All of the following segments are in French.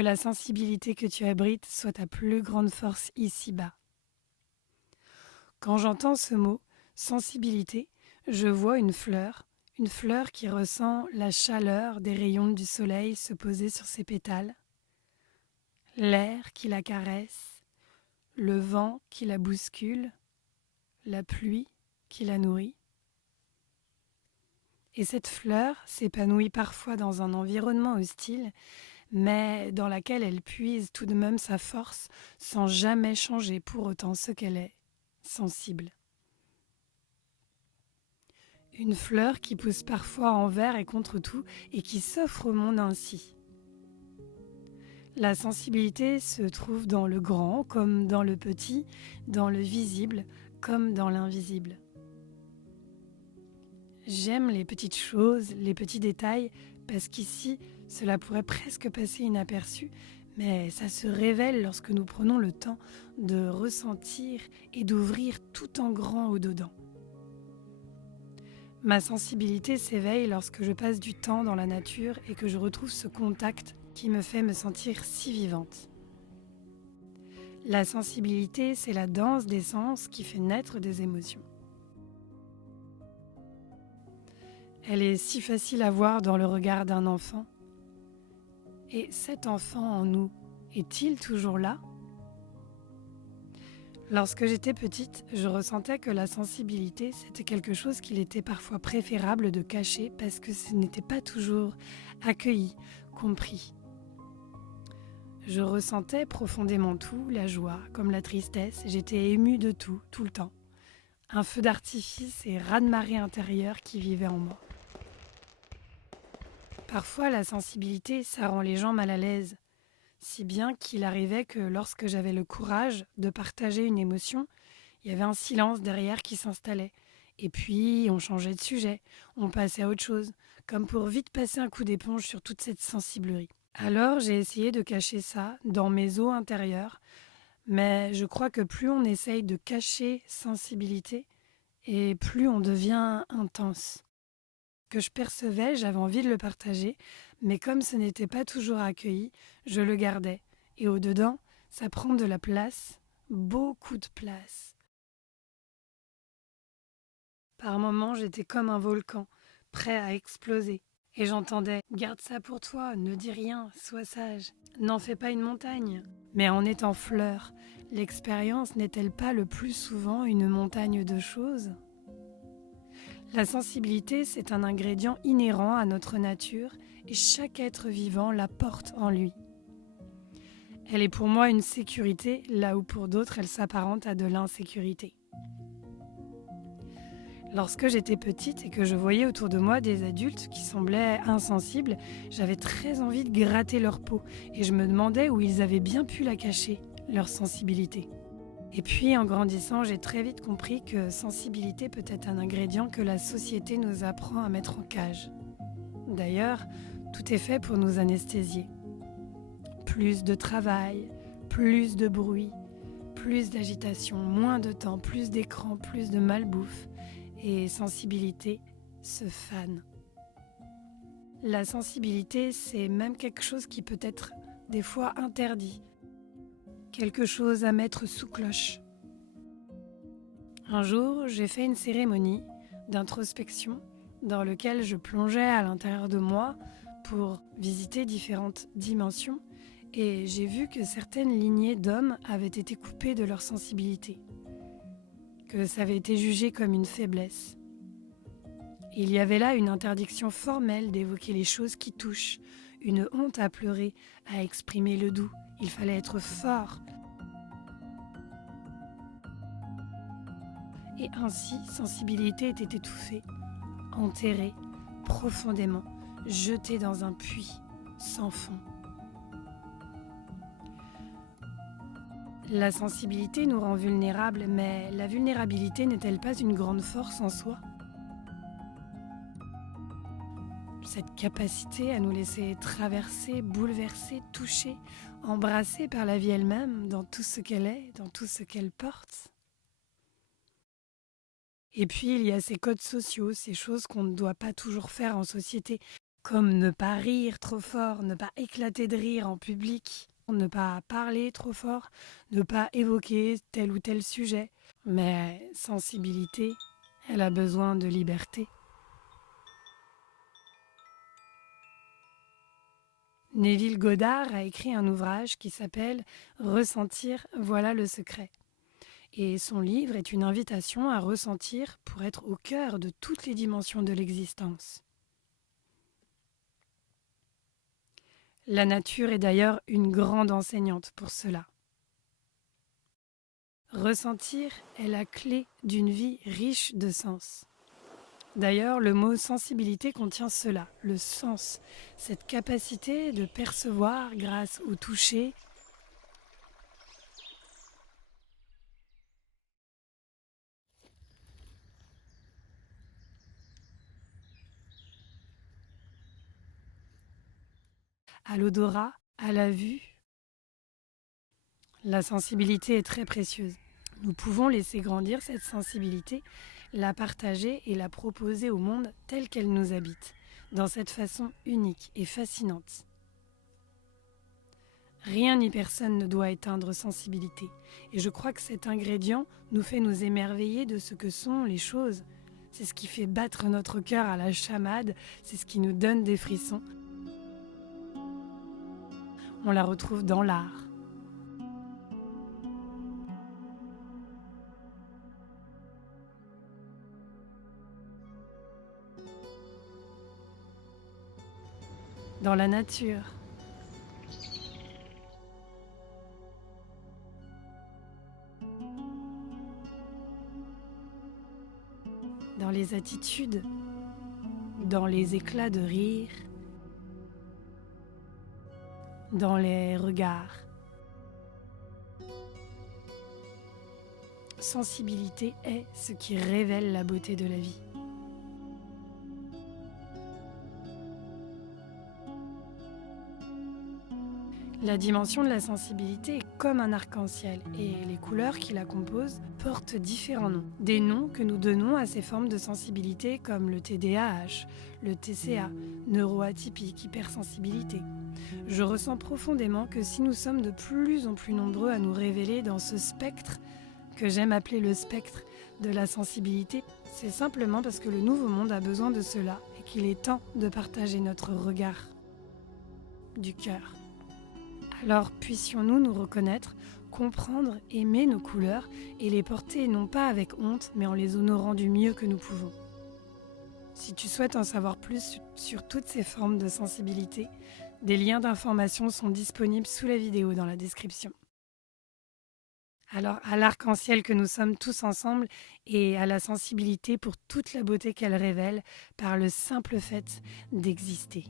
Que la sensibilité que tu abrites soit ta plus grande force ici-bas. Quand j'entends ce mot, sensibilité, je vois une fleur qui ressent la chaleur des rayons du soleil se poser sur ses pétales, l'air qui la caresse, le vent qui la bouscule, la pluie qui la nourrit. Et cette fleur s'épanouit parfois dans un environnement hostile, mais dans laquelle elle puise tout de même sa force sans jamais changer pour autant ce qu'elle est, sensible. Une fleur qui pousse parfois envers et contre tout et qui s'offre au monde ainsi. La sensibilité se trouve dans le grand comme dans le petit, dans le visible comme dans l'invisible. J'aime les petites choses, les petits détails, parce qu'ici, cela pourrait presque passer inaperçu, mais ça se révèle lorsque nous prenons le temps de ressentir et d'ouvrir tout en grand au-dedans. Ma sensibilité s'éveille lorsque je passe du temps dans la nature et que je retrouve ce contact qui me fait me sentir si vivante. La sensibilité, c'est la danse des sens qui fait naître des émotions. Elle est si facile à voir dans le regard d'un enfant. Et cet enfant en nous, est-il toujours là ? Lorsque j'étais petite, je ressentais que la sensibilité, c'était quelque chose qu'il était parfois préférable de cacher parce que ce n'était pas toujours accueilli, compris. Je ressentais profondément tout, la joie comme la tristesse, j'étais émue de tout, tout le temps. Un feu d'artifice et raz-de-marée intérieur qui vivait en moi. Parfois, la sensibilité, ça rend les gens mal à l'aise. Si bien qu'il arrivait que lorsque j'avais le courage de partager une émotion, il y avait un silence derrière qui s'installait. Et puis, on changeait de sujet, on passait à autre chose, comme pour vite passer un coup d'éponge sur toute cette sensiblerie. Alors, j'ai essayé de cacher ça dans mes eaux intérieures, mais je crois que plus on essaye de cacher sensibilité, et plus on devient intense. Que je percevais, j'avais envie de le partager, mais comme ce n'était pas toujours accueilli, je le gardais. Et au-dedans, ça prend de la place, beaucoup de place. Par moments, j'étais comme un volcan, prêt à exploser. Et j'entendais « Garde ça pour toi, ne dis rien, sois sage, n'en fais pas une montagne ». Mais en étant fleur, l'expérience n'est-elle pas le plus souvent une montagne de choses ? La sensibilité, c'est un ingrédient inhérent à notre nature et chaque être vivant la porte en lui. Elle est pour moi une sécurité, là où pour d'autres elle s'apparente à de l'insécurité. Lorsque j'étais petite et que je voyais autour de moi des adultes qui semblaient insensibles, j'avais très envie de gratter leur peau et je me demandais où ils avaient bien pu la cacher, leur sensibilité. Et puis, en grandissant, j'ai très vite compris que sensibilité peut être un ingrédient que la société nous apprend à mettre en cage. D'ailleurs, tout est fait pour nous anesthésier. Plus de travail, plus de bruit, plus d'agitation, moins de temps, plus d'écran, plus de malbouffe. Et sensibilité se fane. La sensibilité, c'est même quelque chose qui peut être des fois interdit. Quelque chose à mettre sous cloche. Un jour, j'ai fait une cérémonie d'introspection dans laquelle je plongeais à l'intérieur de moi pour visiter différentes dimensions et j'ai vu que certaines lignées d'hommes avaient été coupées de leur sensibilité, que ça avait été jugé comme une faiblesse. Il y avait là une interdiction formelle d'évoquer les choses qui touchent, une honte à pleurer, à exprimer le doux. Il fallait être fort. Et ainsi, sensibilité était étouffée, enterrée, profondément, jetée dans un puits sans fond. La sensibilité nous rend vulnérables, mais la vulnérabilité n'est-elle pas une grande force en soi ? Cette capacité à nous laisser traverser, bouleverser, toucher, embrasser par la vie elle-même, dans tout ce qu'elle est, dans tout ce qu'elle porte. Et puis il y a ces codes sociaux, ces choses qu'on ne doit pas toujours faire en société, Comme ne pas rire trop fort, ne pas éclater de rire en public, ne pas parler trop fort, ne pas évoquer tel ou tel sujet. Mais sensibilité, elle a besoin de liberté. Neville Goddard a écrit un ouvrage qui s'appelle Ressentir, voilà le secret. Et son livre est une invitation à ressentir pour être au cœur de toutes les dimensions de l'existence. La nature est d'ailleurs une grande enseignante pour cela. Ressentir est la clé d'une vie riche de sens. D'ailleurs, le mot sensibilité contient cela, le sens, cette capacité de percevoir grâce au toucher, à l'odorat, à la vue. La sensibilité est très précieuse. Nous pouvons laisser grandir cette sensibilité, la partager et la proposer au monde telle qu'elle nous habite, dans cette façon unique et fascinante. Rien ni personne ne doit éteindre sensibilité, et je crois que cet ingrédient nous fait nous émerveiller de ce que sont les choses. C'est ce qui fait battre notre cœur à la chamade, c'est ce qui nous donne des frissons. On la retrouve dans l'art. Dans la nature, dans les attitudes, dans les éclats de rire, dans les regards. Sensibilité est ce qui révèle la beauté de la vie. La dimension de la sensibilité est comme un arc-en-ciel et les couleurs qui la composent portent différents noms. Des noms que nous donnons à ces formes de sensibilité comme le TDAH, le TCA, neuroatypique, hypersensibilité. Je ressens profondément que si nous sommes de plus en plus nombreux à nous révéler dans ce spectre, que j'aime appeler le spectre de la sensibilité, c'est simplement parce que le nouveau monde a besoin de cela et qu'il est temps de partager notre regard du cœur. Alors puissions-nous nous reconnaître, comprendre, aimer nos couleurs et les porter non pas avec honte, mais en les honorant du mieux que nous pouvons. Si tu souhaites en savoir plus sur toutes ces formes de sensibilité, des liens d'information sont disponibles sous la vidéo dans la description. Alors à l'arc-en-ciel que nous sommes tous ensemble et à la sensibilité pour toute la beauté qu'elle révèle par le simple fait d'exister.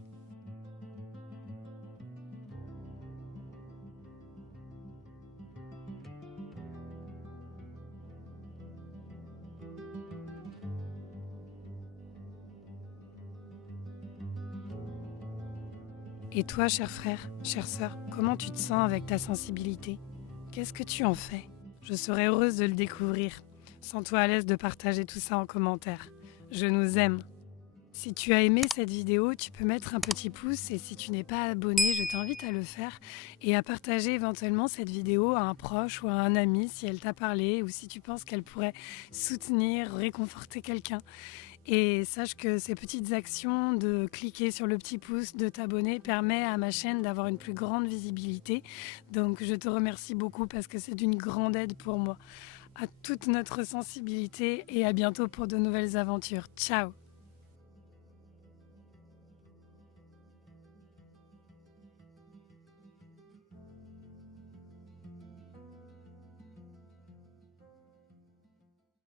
Et toi, cher frère, chère sœur, comment tu te sens avec ta sensibilité? Qu'est-ce que tu en fais? Je serais heureuse de le découvrir. Sens-toi à l'aise de partager tout ça en commentaire. Je nous aime. Si tu as aimé cette vidéo, tu peux mettre un petit pouce et si tu n'es pas abonné, je t'invite à le faire et à partager éventuellement cette vidéo à un proche ou à un ami si elle t'a parlé ou si tu penses qu'elle pourrait soutenir, réconforter quelqu'un. Et sache que ces petites actions de cliquer sur le petit pouce, de t'abonner, permet à ma chaîne d'avoir une plus grande visibilité. Donc je te remercie beaucoup parce que c'est d'une grande aide pour moi. À toute notre sensibilité et à bientôt pour de nouvelles aventures. Ciao!